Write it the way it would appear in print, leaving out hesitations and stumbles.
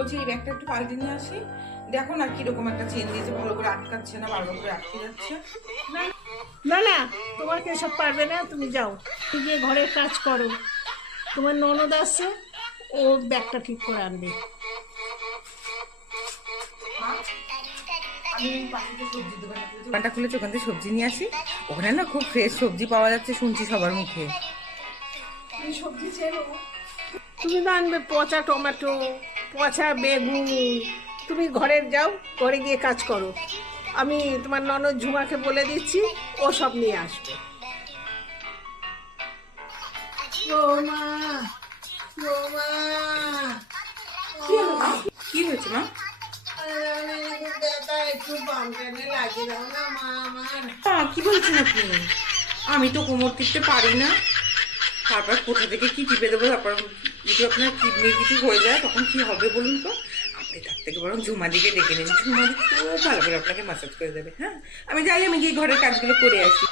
বলছি এই ব্যাগটা একটু পাল্টে নিয়ে আসি। দেখো না কিরকম একটা চেন দিয়েছে, ভালো করে আটকাচ্ছে না, বারবার করে আটকে যাচ্ছে। না না, তোমাকে এসব পারবে না, তুমি যাও, তুমি গিয়ে ঘরের কাজ করো। তোমার ননদ আসছে, ও ব্যাগটা ঠিক করে আনবে। আমি দোকানটা খুলেছি, ওখান থেকে সবজি নিয়ে আসি। ওখানে না খুব ফ্রেশ সবজি পাওয়া যাচ্ছে শুনছি সবার মুখে। তুমি সবজি চেনো? তুমি তো আনবে পচা টমেটো, পচা বেগুন। তুমি ঘরে যাও, ঘরে গিয়ে কাজ করো। আমি তোমার ননদ ঝুমাকে বলে দিচ্ছি, ও সব নিয়ে আসবে। রোমা, রোমা, কি হয়েছে মা? একটু বাম টানে লাগিয়ে দাও না মা আমার। কি বলছেন আপনি? আমি তো কোমর টিপতে পারি না। তারপর কোথা থেকে কি টিপে দেবো? তারপর যদি আপনার কিডনির কিছু হয়ে যায় তখন কি হবে বলুন তো? আপনি তার থেকে বরং ঝুমাদিকে ডেকে নিন, ঝুমাদি খুব ভালো করে আপনাকে ম্যাসাজ করে দেবে। হ্যাঁ, আমি যাই, আমি গিয়ে ঘরের কাজগুলো করে আসি।